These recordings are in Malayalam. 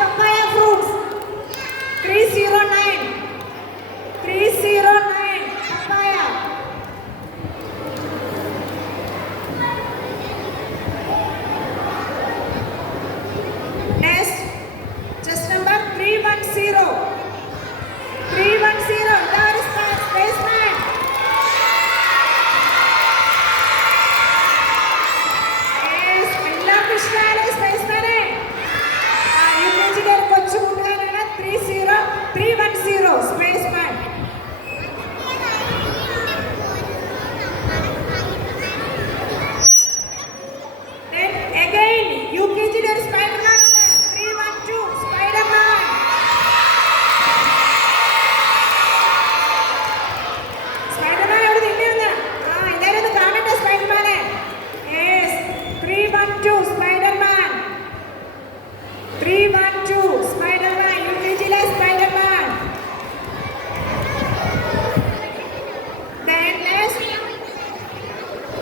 papaya fruits. 309. 309 papaya. Next, just number 310. 310. That is spaceman. Yes, എല്ലാവർക്കും ഇഷ്ടമാണ് സ്പേസ്മാനെ. യുകെജിയിലെ ഒരു കൊച്ചു കൂട്ടുകാരാണ് 310 സ്പേസ്മാൻ. Then again യുകെജിയിലെ ഒരു സ്പൈഡർമാൻ ഉണ്ട് 312 സ്പൈഡർമാൻ. സ്പൈഡർമാൻ എവിടെ നിൽക്കുന്നു? എല്ലാവരും ഒന്ന് കാണട്ടെ സ്പൈഡർമാനെ. Yes 312 Spiderman. 312 സ്പൈഡർമാൻ. യുകെജിയിലെ സ്പൈഡർമാൻ. Then next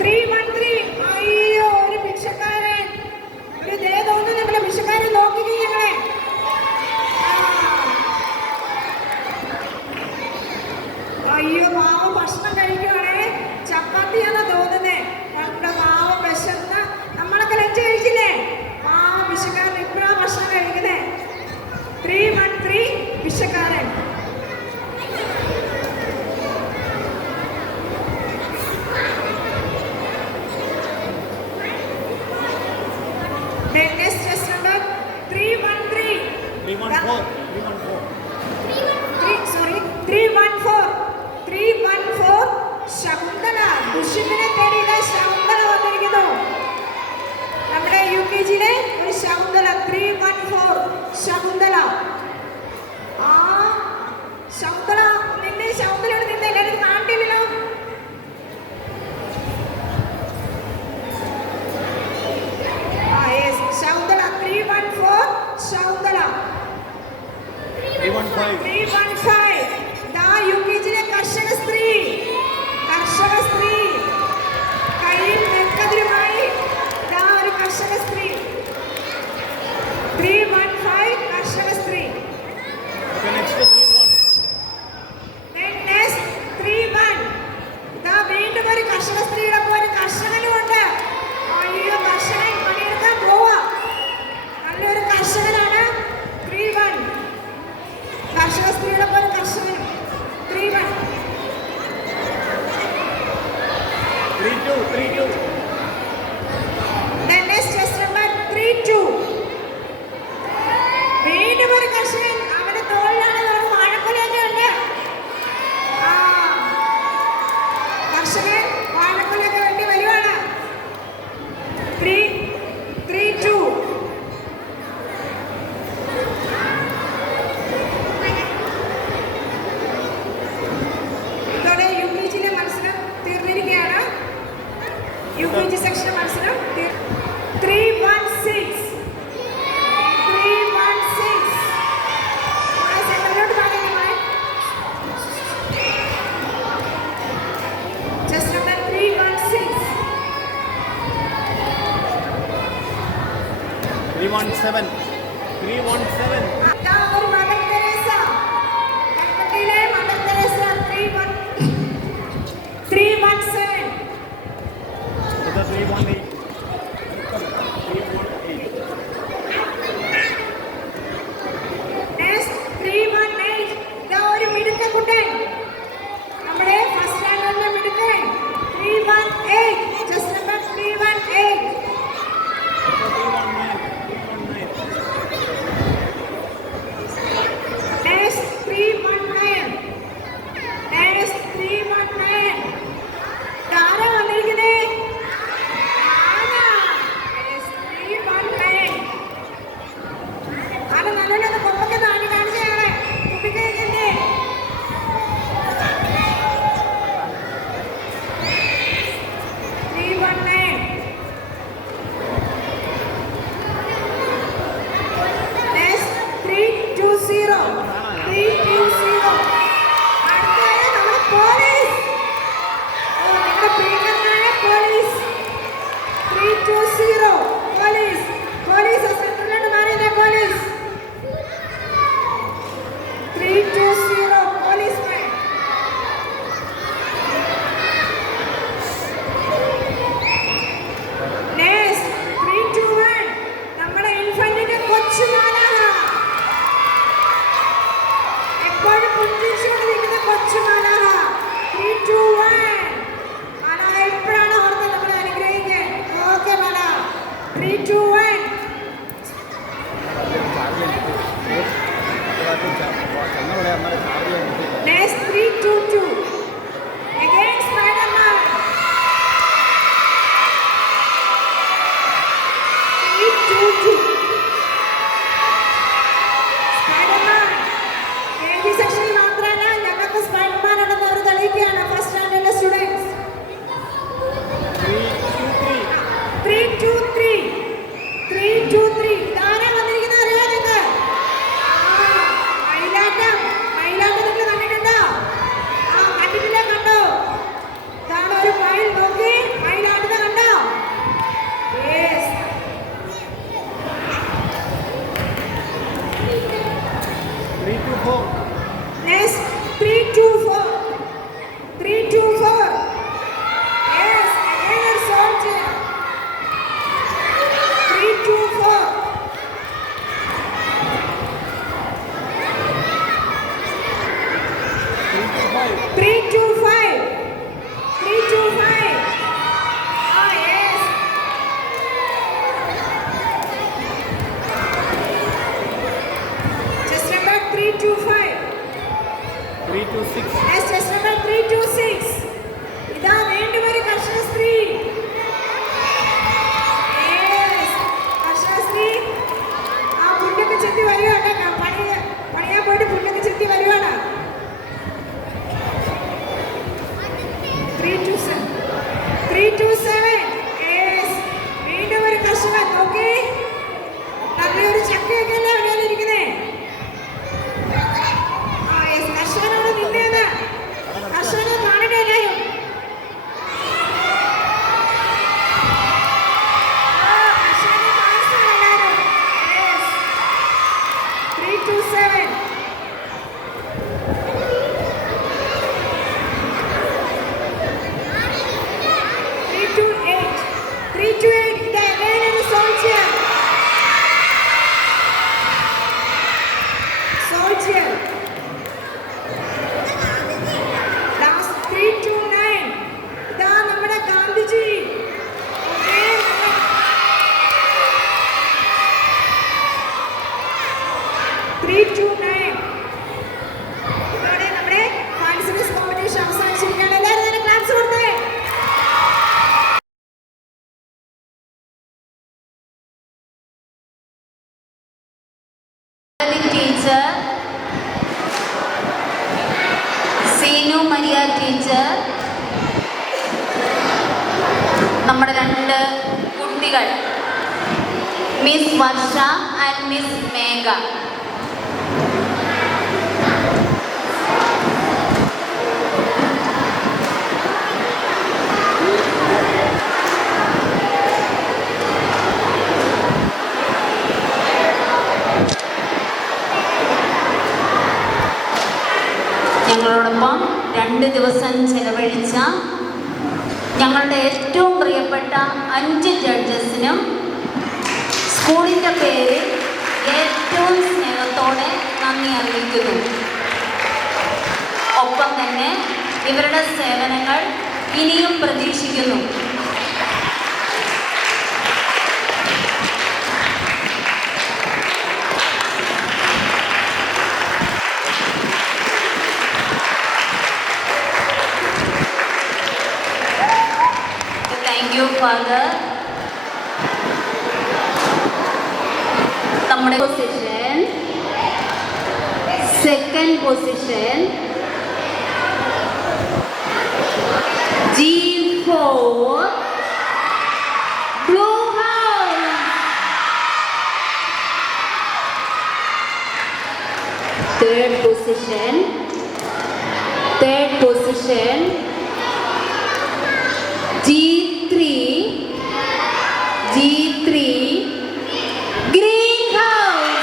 313. അയ്യോ ഒരു ഭിക്ഷക്കാരൻ. ഒരു ദേ തോന്നുന്നു നമ്മളെ ഭിക്ഷക്കാരൻ നോക്കിക്കേ ഞങ്ങളെ. അയ്യോ പാവം ഭക്ഷണം കഴിക്കുവാണേ. ചപ്പാത്തിയാണെന്ന് തോന്നുന്നേ. നമ്മുടെ പാവം വിശന്ന നമ്മളൊക്കെ ലഞ്ച് കഴിച്ചില്ലേ? പാവം ഭിക്ഷക്കാരൻ ഇപ്പഴാ ഭക്ഷണം കഴിക്കുന്നേ. 313 ഭിക്ഷക്കാരൻ. Then next just number 313. 314. 314 Shakuntala. ദുഷ്യന്തനെ തേടിയിട്ട് Shakuntala വന്നിരിക്കുന്നു. നമ്മുടെ യുകെജിയിലെ ഒരു ശകുന്തള. 314 ശകുന്തള. ശകുന്തള നിന്നെ ശകുന്തളയോട് നിന്നെ എല്ലാവരും കാണില്ലല്ലോ. ശകുന്തള 314 ശകുന്തള. 315 ദാ യുകെജിയിലെ കർഷക സ്ത്രീ. കയ്യിൽ നെൽക്കതിരുമായി ദാ ഒരു കർഷക സ്ത്രീ. 315 കർഷക സ്ത്രീ. Then next 31. ദാ വീണ്ടും ഒരു കർഷക സ്ത്രീയുടെ ഒരു കർഷകനും ഉണ്ട്. അയ്യോ കർഷകൻ പണിയെടുക്കാൻ പോവാ. നല്ലൊരു കർഷകനാണ് 31. കർഷക സ്ത്രീയുടെ ഒരു കർഷകനും 31. 32. Then next just number 32. വീണ്ടും ഒരു കർഷകൻ. അവന്റെ തോളിലാണ് നമ്മൾ വാഴക്കൊലയൊക്കെ ഉണ്ട്. കർഷകൻ വാഴക്കൊലയൊക്കെ വേണ്ടി വരുവാണ്. 332. ഇതോടെ യുകെജിയിലെ മത്സരം തീർന്നിരിക്കുകയാണ്. യുകെജി സെക്ഷൻ മത്സരം 316. 316. സെന്ററിലോട്ട് കാണുന്നു. Just number 316. 317. ദാ ഒരു മദർ തെരേസ. കൽക്കട്ടയിലെ മദർ തെരേസ 317. 318. Next 318. ദാ ഒരു മിടുക്കക്കുട്ടൻ. നമ്മുടെ ഫസ്റ്റ് സ്റ്റാൻഡേർഡിലെ മിടുക്കൻ 318. Just number 318. 319. Next 319. Next 319. ധാരാ വന്നിരിക്കുന്നേ. Yes, 319. നല്ലൊരു കൊമ്പൊക്കെ താണ്ടി കാണിച്ചാണ് തുമ്പിക്കഴിഞ്ഞേ. 319. Next 320. 320. അടുത്തത് നമ്മുടെ പോലീസ്. നിങ്ങളുടെ പ്രിയങ്കരനായ പോലീസ്. 320. പോലീസ് സെന്ററിലോട്ട് മാറിയതേ police. Next 3-2-2. Again Spider-Man. 3-2-2. Spider-Man. KG സെക്ഷനിൽ മാത്രമല്ല ഞങ്ങൾക്ക് സ്പൈഡർമാൻ ഉണ്ടെന്ന് അവർ തെളിയിക്കുകയാണ് ഫസ്റ്റ് സ്റ്റാൻഡേർഡ് സ്റ്റുഡൻസ്. 3-2-3. 3-2-3. ഇതാരാ വന്നിരിക്കുന്നത് അറിയാമോ നിങ്ങൾക്ക്? മയിലാട്ടം നിങ്ങൾ കണ്ടിട്ടുണ്ടോ? കണ്ടിട്ടില്ല, കണ്ടോ? ഇതാണ് ഒരു മയിൽ. നോക്കി, മയിലാട്ടത്തെ കണ്ടോ? Yes. Next 3-2-4. 3-2-4. Yes, again a soldier. 3-2-4. 3-2-5. 3-2-5. Yes. Just number 3-2-5. 3-2-6. Yes, just number 3-2-6. ഇതാ വീണ്ടും ഒരു കർഷക സ്ത്രീ. Yes, കർഷക സ്ത്രീ പുല്ലൊക്കെ ചെത്തി വരുവാണ്. പണിയാൻ പോയിട്ട് പുല്ലൊക്കെ ചെത്തി വരുവാണ്. 3-2-7. 3-2-7. Yes, വീണ്ടും ഒരു കർഷകൻ. നോക്കി, നല്ലൊരു ചക്കയൊക്കെ അല്ലേ അവിടെ ഇരിക്കുന്നേ. കർഷകനോട് നിന്നേന്ന് കർഷകനെ കാണട്ടെ എല്ലാവരും. കർഷകനെ കാണിച്ചാണ് എല്ലാവരും. 3-2-7. 3-2-8. 3-2-8. ഇതാ again ഒരു soldier. Last 3-2-9. ഇതാ നമ്മുടെ ഗാന്ധിജി. 3-2-9. ഇതോടെ നമ്മുടെ ഫാൻസിസ് കോമ്പറ്റീഷൻ അവസാനിച്ചിരിക്കുകയാണ്. എല്ലാവരും തന്നെ ക്ലാപ്സ് കൊടുത്തേ. ടീച്ചർ, സീനു മരിയ ടീച്ചർ, നമ്മുടെ 2 കുട്ടികൾ മിസ് വർഷ ആൻഡ് മിസ് മേഘ. ഞങ്ങളോടൊപ്പം 2 ദിവസം ചെലവഴിച്ച ഞങ്ങളുടെ ഏറ്റവും പ്രിയപ്പെട്ട 5 ജഡ്ജസിനും സ്കൂളിൻ്റെ പേരിൽ ഏറ്റവും സ്നേഹത്തോടെ നന്ദി അറിയിക്കുന്നു. ഒപ്പം തന്നെ ഇവരുടെ സേവനങ്ങൾ ഇനിയും പ്രതീക്ഷിക്കുന്നു. Father, നമ്മുടെ position, second position G4 Blue House. Third position G3 Green House.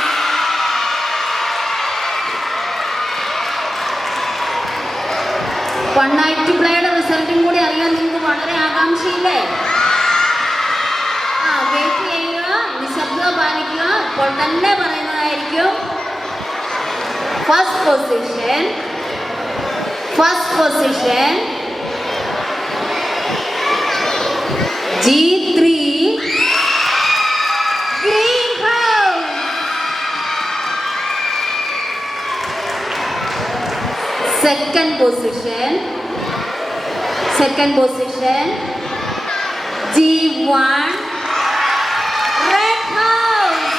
One night to play റിസൾട്ടും കൂടി അറിയാൻ നിങ്ങൾക്ക് വളരെ ആകാംക്ഷയില്ലേ? വെയിറ്റ് ചെയ്യുക, നിശബ്ദത പാലിക്കുക. ഇപ്പോൾ തന്നെ പറയുന്നതായിരിക്കും. First position G3 Green House. Second position. G1. Red House.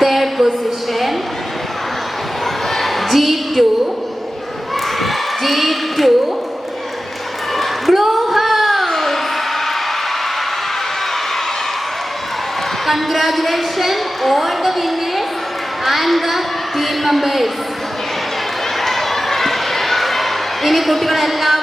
Third position. G2. Blue House. Congratulations all the winners and the team members. ഇനി കുട്ടികളെല്ലാം